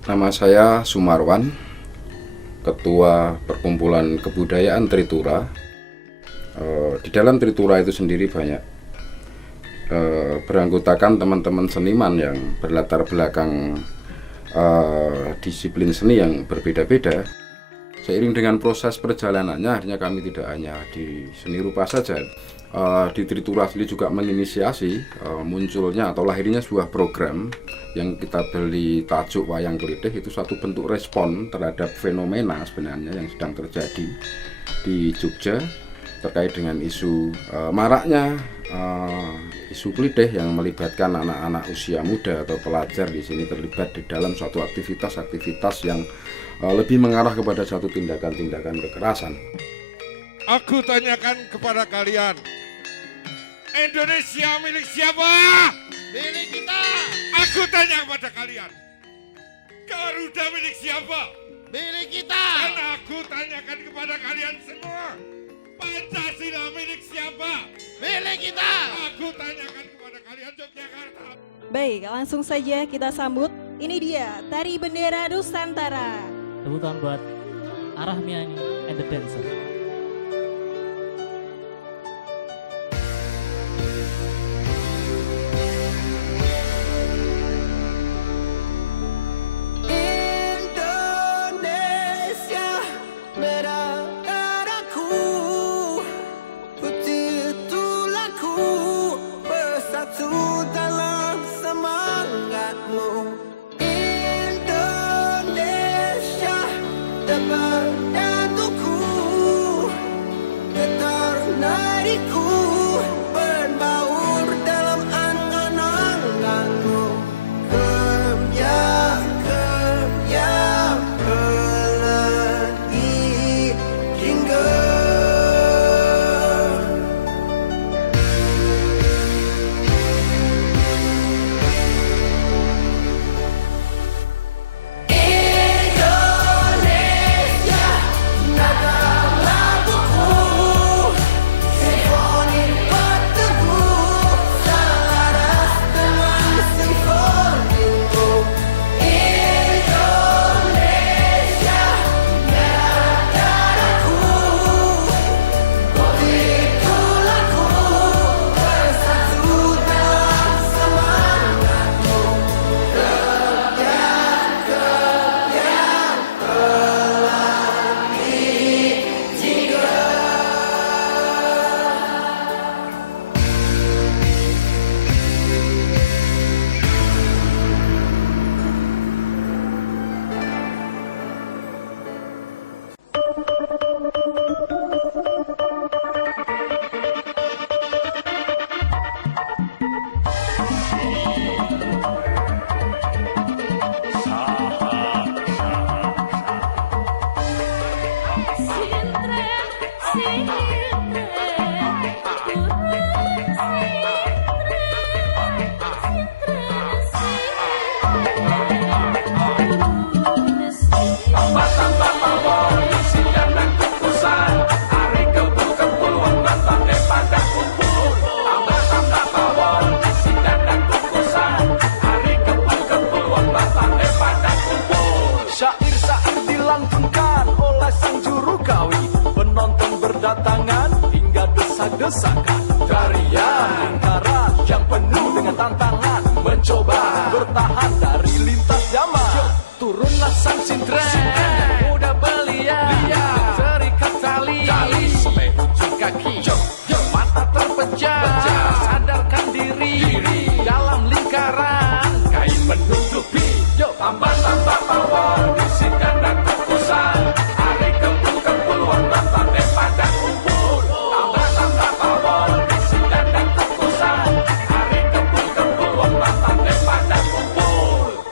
Nama saya Sumarwan, Ketua Perkumpulan Kebudayaan Tritura. Di dalam Tritura itu sendiri banyak beranggotakan teman-teman seniman yang berlatar belakang disiplin seni yang berbeda-beda. Seiring dengan proses perjalanannya, akhirnya kami tidak hanya di seni rupa saja. Di Tritura sendiri juga menginisiasi munculnya atau lahirnya sebuah program yang kita beri tajuk Wayang Klithik. Itu suatu bentuk respon terhadap fenomena sebenarnya yang sedang terjadi di Jogja terkait dengan isu maraknya isu klithik yang melibatkan anak-anak usia muda atau pelajar di sini terlibat di dalam suatu aktivitas yang lebih mengarah kepada satu tindakan-tindakan kekerasan. Aku tanyakan kepada kalian, Indonesia milik siapa? Milik kita. Aku tanya kepada kalian, Garuda milik siapa? Milik kita. Dan aku tanyakan kepada kalian semua, Pancasila milik siapa? Milik kita. Aku tanyakan kepada kalian Yogyakarta. Baik, langsung saja kita sambut. Ini dia Tari Bendera Nusantara. Tepuk tangan buat Arahmiani and the Dancer. Indonesia merah darahku, putih tulangku, bersatu dalam semangatmu. Indonesia depan jantungku, getar nadiku, berbaur dalam angan-anganmu. Kebyang pelangi hingga Indonesia, nada laguku, simfoni berteguh, selaras dengan simfonimu. Indonesia, merah darahku, putih tulangku, bersatu dalam semangatmu. Kebyang pelangi jingga. Syair-syair dilantunkan oleh sang juru kawi, penonton berdatangan hingga desak-desakan. Tarian lingkaran yang penuh dengan tantangan, mencoba bertahan dari lintas zaman. Turunlah sang sintren yang muda belia, terikat tali sampai ujung kaki. Mata terpejam, sadarkan diri dalam lingkaran kain menutupi. Tambah-tambah power, bisikan dan kukusan. Hari kempul-kempul, wanita pada kumpul. Tambah-tambah power, bisikan dan kukusan. Hari kempul-kempul, wanita pada kumpul.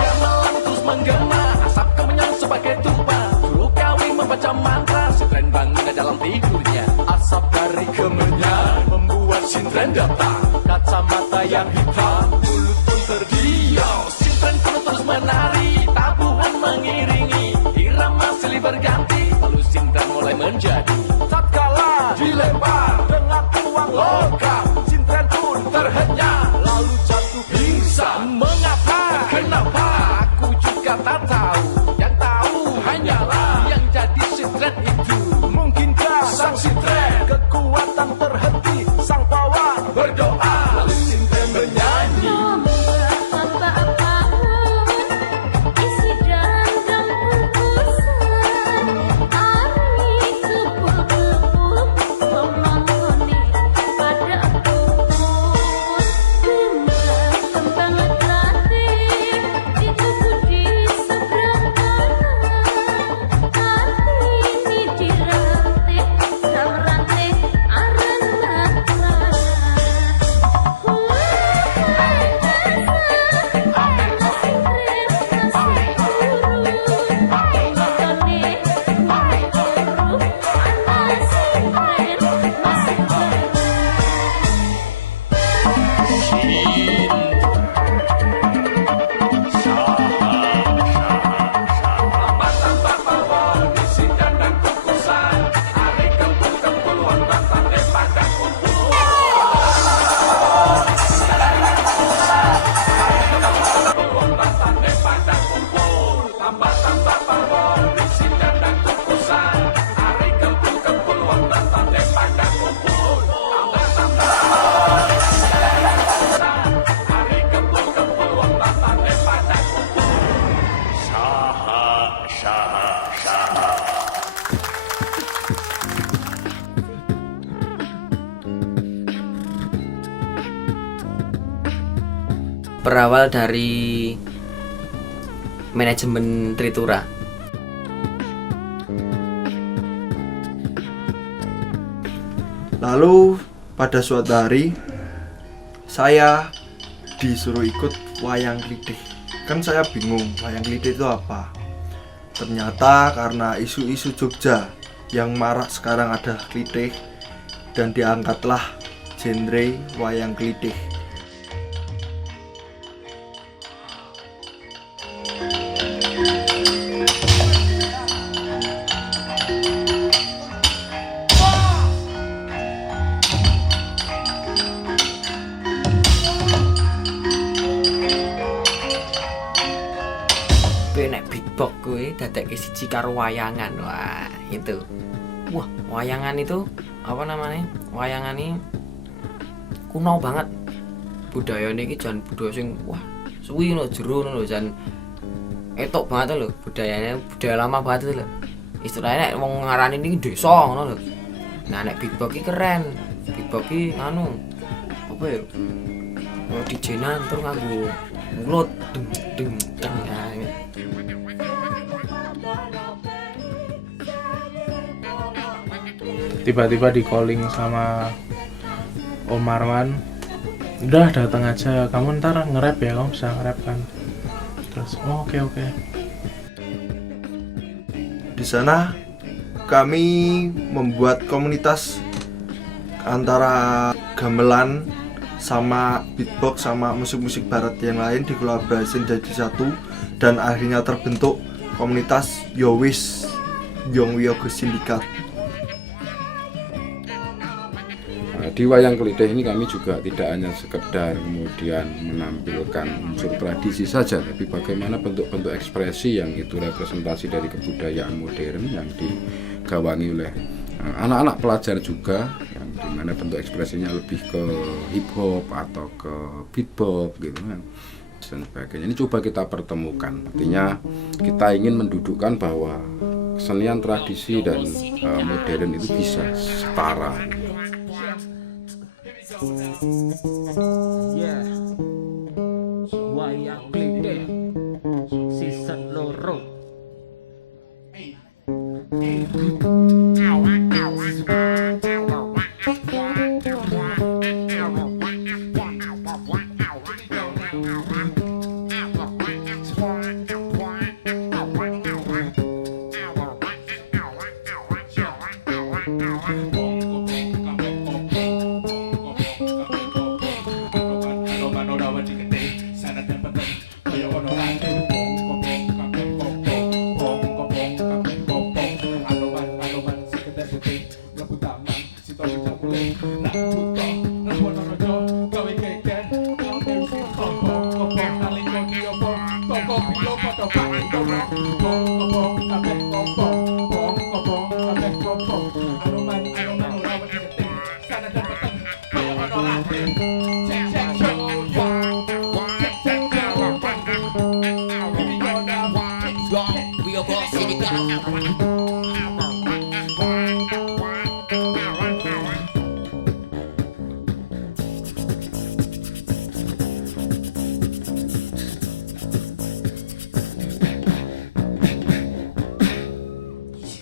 Gamelan terus menggema, asap kemenyan sebagai tumpah. Juru kawi membaca mantra, sintren bangun dalam tidurnya. Asap dari kemenyan membuat sintren datang. Kacamata yang hitam, mulut pun terdiam. Sintren pun terus menari, tabuhan mengiringi. Irama silih berganti, lalu sintren mulai menjadi. Tatkala dilempar dengan uang logam. Sintren pun terhenyak, lalu jatuh pingsan. Mengapa? Kenapa? Aku juga tak tahu. Yang tahu hanyalah yang jadi sintren itu. Mungkinkah sang sintren kekuatan terhenti, sang pawang berdoa, lalu sintren bernyanyi. Isi dan bungkusan Ari kepul-kepul Pemangoni pada pupul Kembang terati Dituku di seberang kanan Hati ini dirate Samrate aran matran Tambah pawon isi dandang kukusan. Ari kempul-kempul wonten tandhe pada kumpul. Wonten tandhe pada kumpul. Tambah pawon isi dandang kukusan. Ari kempul-kempul wonten tandhe pada kumpul. Tambah pawon isi dandang kukusan. Ari kempul-kempul wonten tandhe pada kumpul. Berawal dari manajemen Tritura. Lalu pada suatu hari saya disuruh ikut wayang klitih. Kan saya bingung wayang klitih itu apa. Ternyata karena isu-isu Jogja yang marak sekarang ada klitih dan diangkatlah genre wayang klitih. Nek beatbox kuwi dadekke siji karo wayangan. Wah, itu. Wah, wayangan itu apa namanya? Wayangan ini kuno banget. Budayane iki jan budaya sing wah, suwi lho jero lho jan etok banget lho budayanya, budaya lama banget lho. Istilahnya nek wong ngarani iki desa ngono lho. Nah, nek beatbox iki keren. Beatbox iki anu apa ya? Oh, DJ-nan terus nganggo mulut deng deng deng. Tiba-tiba di calling sama Om Marwan, udah datang aja, kamu ntar nge-rap ya, kamu bisa nge-rap kan. Terus oh, oke. Di sana kami membuat komunitas antara gamelan sama beatbox sama musik-musik barat yang lain dikolaborasikan jadi satu dan akhirnya terbentuk komunitas Yowis Young Wiyogo Sindikat. Di wayang klitih ini kami juga tidak hanya sekedar kemudian menampilkan unsur tradisi saja, tapi bagaimana bentuk-bentuk ekspresi yang itu representasi dari kebudayaan modern yang digawangi oleh anak-anak pelajar juga, yang dimana bentuk ekspresinya lebih ke hip hop atau ke beatbox gitu kan dan sebagainya. Ini coba kita pertemukan, artinya kita ingin mendudukkan bahwa kesenian tradisi dan modern itu bisa setara. Yeah. Wayang klitih season loro.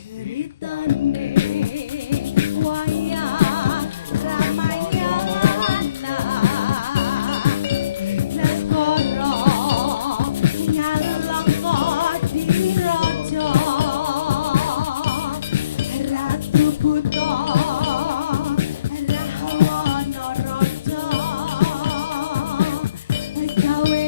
Ceritane wayang Ramayana negara nyalangka diraja Ratu Buta Rahwana raja gawe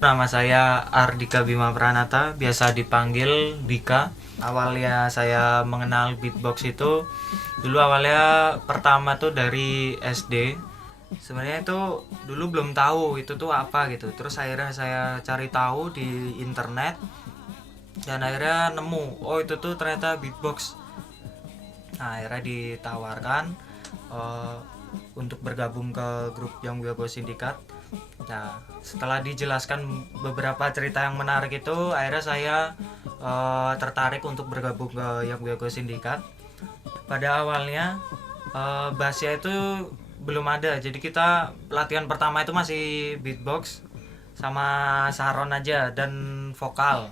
Nama saya Ardika Bima Pranata, biasa dipanggil Bika. Awalnya saya mengenal beatbox itu dulu awalnya pertama tuh dari SD. Sebenarnya itu dulu belum tahu itu tuh apa gitu. Terus akhirnya saya cari tahu di internet dan akhirnya nemu, oh itu tuh ternyata beatbox. Nah, akhirnya ditawarkan untuk bergabung ke grup Young Wiyogo Syndicate. Nah, setelah dijelaskan beberapa cerita yang menarik itu, akhirnya saya tertarik untuk bergabung ke Young Wiyogo Syndicate. Pada awalnya bassnya itu belum ada, jadi kita latihan pertama itu masih beatbox sama saron aja dan vokal.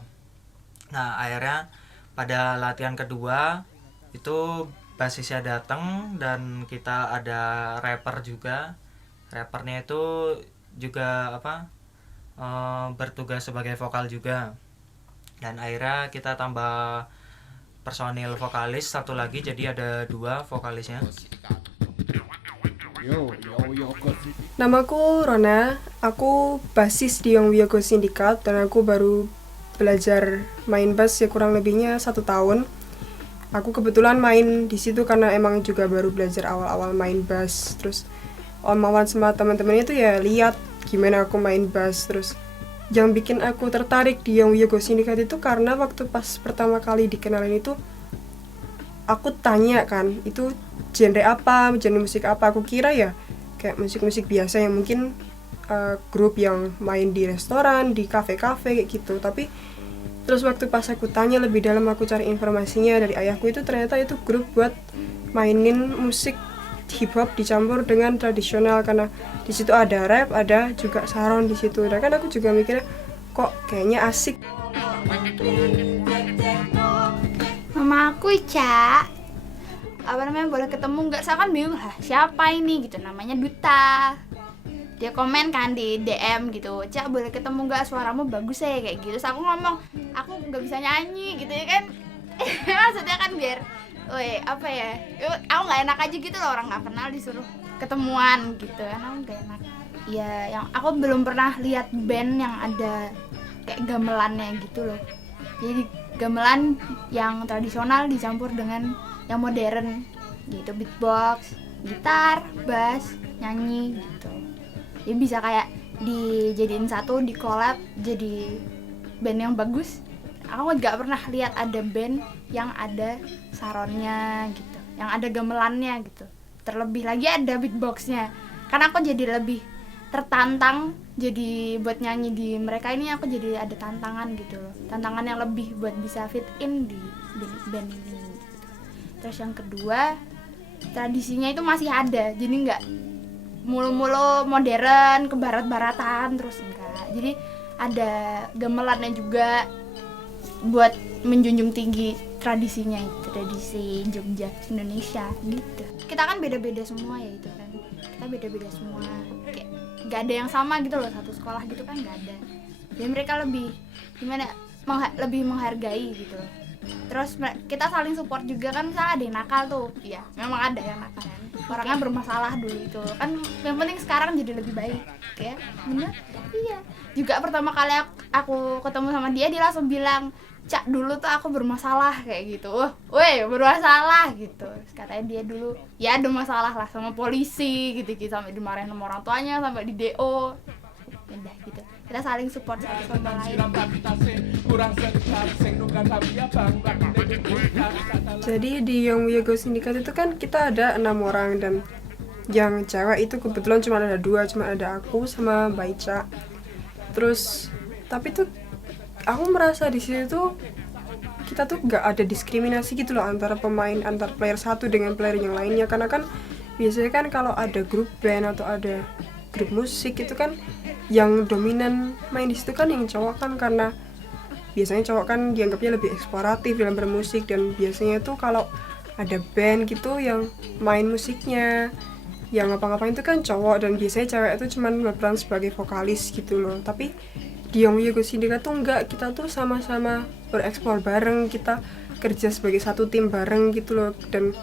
Nah, akhirnya pada latihan kedua itu basisnya datang dan kita ada rapper juga. Rappernya itu juga bertugas sebagai vokal juga. Dan akhirnya kita tambah personil vokalis satu lagi, jadi ada 2 vokalisnya. Namaku Rona, aku basis di Young Wiyogo Syndicate dan aku baru belajar main bass ya kurang lebihnya 1 tahun. Aku kebetulan main di situ karena emang juga baru belajar awal-awal main bass. Terus Om Awan sama teman-temannya itu ya lihat gimana aku main bass, terus yang bikin aku tertarik di Young Wiyogo Syndicate itu karena waktu pas pertama kali dikenalin itu aku tanya kan, itu genre apa, genre musik apa. Aku kira ya kayak musik-musik biasa yang mungkin grup yang main di restoran, di kafe-kafe kayak gitu. Tapi terus waktu pas aku tanya lebih dalam, aku cari informasinya dari ayahku, itu ternyata itu grup buat mainin musik hip hop dicampur dengan tradisional, karena di situ ada rap, ada juga saron di situ. Dan kan aku juga mikirnya kok kayaknya asik. Mama aku Ica, apa namanya, boleh ketemu nggak? Saya kan bingung lah siapa ini gitu, namanya Duta. Dia komen kan di DM gitu, Cak boleh ketemu nggak, suaramu bagus ya kayak gitu. Terus aku ngomong aku nggak bisa nyanyi gitu ya kan. Maksudnya kan biar apa ya, aku nggak enak aja gitu loh, orang nggak kenal disuruh ketemuan gitu kan, aku nggak enak. Ya yang aku belum pernah lihat band yang ada kayak gamelannya gitu loh. Jadi gamelan yang tradisional dicampur dengan yang modern gitu, beatbox, gitar, bass, nyanyi gitu. Jadi bisa kayak dijadiin satu, di collab jadi band yang bagus. Aku nggak pernah lihat ada band yang ada saronnya gitu, yang ada gamelannya gitu. Terlebih lagi ada beatboxnya. Karena aku jadi lebih tertantang, jadi buat nyanyi di mereka ini aku jadi ada tantangan gitu loh. Tantangan yang lebih buat bisa fit in di band ini gitu. Terus yang kedua, tradisinya itu masih ada. Jadi nggak mulu-mulu modern ke barat-baratan terus, enggak. Jadi ada gamelannya juga buat menjunjung tinggi tradisinya itu, tradisi Jogja Indonesia gitu. Kita kan beda-beda semua ya itu kan, kita beda-beda semua, kayak nggak ada yang sama gitu loh, satu sekolah gitu kan nggak ada. Jadi mereka lebih gimana, lebih menghargai gitu loh. Terus kita saling support juga kan, misalnya ada yang nakal tuh, ya memang ada yang nakal kan, orangnya bermasalah dulu itu kan, yang penting sekarang jadi lebih baik ya, bener? Iya. Juga pertama kali aku ketemu sama dia langsung bilang, Cak dulu tuh aku bermasalah kayak gitu. Woi bermasalah gitu. Katanya dia dulu ya ada masalah lah sama polisi gitu-gitu, sampai dimarahin sama orang tuanya, sampai di DO. Udah gitu. Kita saling support satu sama lain. Jadi di Young Wiyogo Syndicate itu kan kita ada 6 orang, dan yang cewek itu kebetulan cuma ada 2, cuma ada aku sama Mbak Ica. Terus tapi tuh aku merasa di situ tuh kita tuh nggak ada diskriminasi gitu loh antara pemain, antar player satu dengan player yang lainnya. Karena kan biasanya kan kalau ada grup band atau ada grup musik itu kan yang dominan main di situ kan yang cowok kan, karena biasanya cowok kan dianggapnya lebih eksploratif dalam bermusik. Dan biasanya tuh kalau ada band gitu yang main musiknya, yang ngapa-ngapain itu kan cowok, dan biasanya cewek itu cuman berperan sebagai vokalis gitu loh. Tapi di Young Wiyogo Syndicate tuh enggak, kita tuh sama-sama bereksplor bareng, kita kerja sebagai satu tim bareng gitu loh. Dan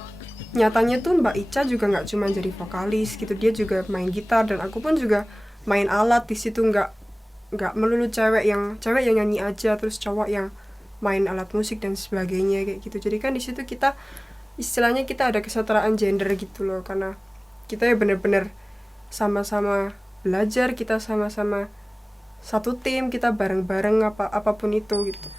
nyatanya tuh Mbak Ica juga nggak cuma jadi vokalis gitu, dia juga main gitar, dan aku pun juga main alat di situ. Nggak melulu cewek yang nyanyi aja, terus cowok yang main alat musik dan sebagainya kayak gitu. Jadi kan di situ kita istilahnya kita ada kesetaraan gender gitu loh, karena kita ya bener-bener sama-sama belajar, kita sama-sama satu tim, kita bareng-bareng apapun itu gitu.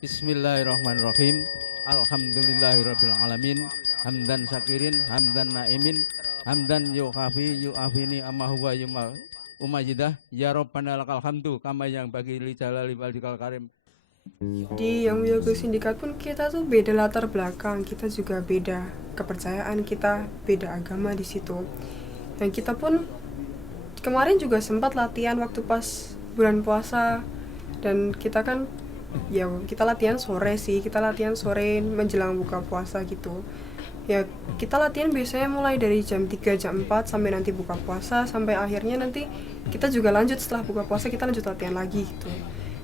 Bismillahirrahmanirrahim. Alhamdulillahirabbil alamin. Hamdan syakirin, hamdan naimin, hamdan yu'afini amma huwa umajidah. Ya Rabbana lakal hamdu kama yang bagi li jalali walikal karim. Di Young Wiyogo Syndicate pun kita tuh beda latar belakang, kita juga beda kepercayaan, kita beda agama di situ. Dan kita pun kemarin juga sempat latihan waktu pas bulan puasa dan kita kan ya kita latihan sore sih, kita latihan sore menjelang buka puasa gitu. Ya kita latihan biasanya mulai dari jam 3 jam 4 sampai nanti buka puasa, sampai akhirnya nanti kita juga lanjut setelah buka puasa kita lanjut latihan lagi gitu.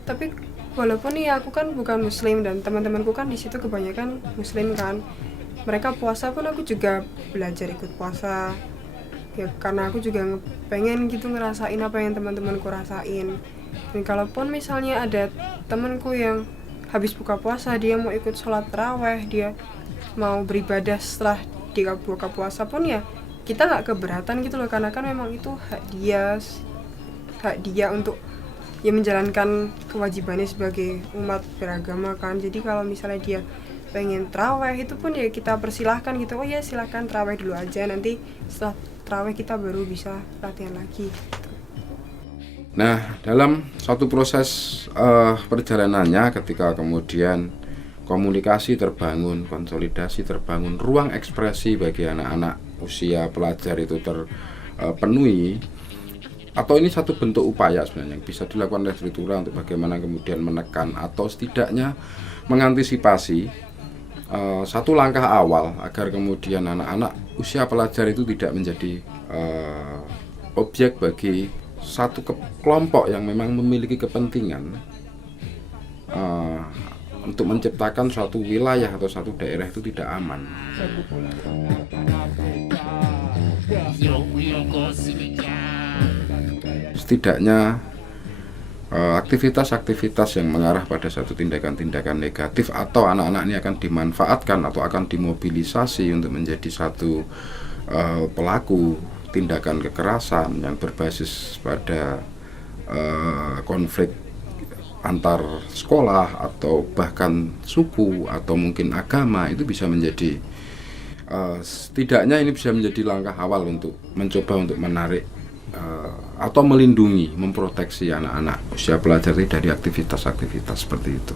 Tapi walaupun ya aku kan bukan muslim dan teman-temanku kan di situ kebanyakan muslim kan, mereka puasa pun aku juga belajar ikut puasa ya, karena aku juga pengen gitu ngerasain apa yang teman-temanku rasain. Dan kalaupun misalnya ada temanku yang habis buka puasa dia mau ikut sholat taraweh, dia mau beribadah setelah dia buka puasa pun ya kita nggak keberatan gitu loh, karena kan memang itu hak dia untuk ya menjalankan kewajibannya sebagai umat beragama kan. Jadi kalau misalnya dia pengen taraweh itu pun ya kita persilahkan gitu, oh ya silahkan taraweh dulu aja, nanti setelah taraweh kita baru bisa latihan lagi gitu. Nah, dalam satu proses perjalanannya ketika kemudian komunikasi terbangun, konsolidasi terbangun, ruang ekspresi bagi anak-anak usia pelajar itu terpenuhi, atau ini satu bentuk upaya sebenarnya yang bisa dilakukan oleh Tritura untuk bagaimana kemudian menekan atau setidaknya mengantisipasi satu langkah awal agar kemudian anak-anak usia pelajar itu tidak menjadi objek bagi satu kelompok yang memang memiliki kepentingan untuk menciptakan suatu wilayah atau satu daerah itu tidak aman. Setidaknya aktivitas-aktivitas yang mengarah pada satu tindakan-tindakan negatif atau anak-anak ini akan dimanfaatkan atau akan dimobilisasi untuk menjadi satu pelaku tindakan kekerasan yang berbasis pada konflik antar sekolah atau bahkan suku atau mungkin agama, itu bisa menjadi setidaknya ini bisa menjadi langkah awal untuk mencoba untuk menarik atau melindungi, memproteksi anak-anak usia pelajar dari aktivitas-aktivitas seperti itu.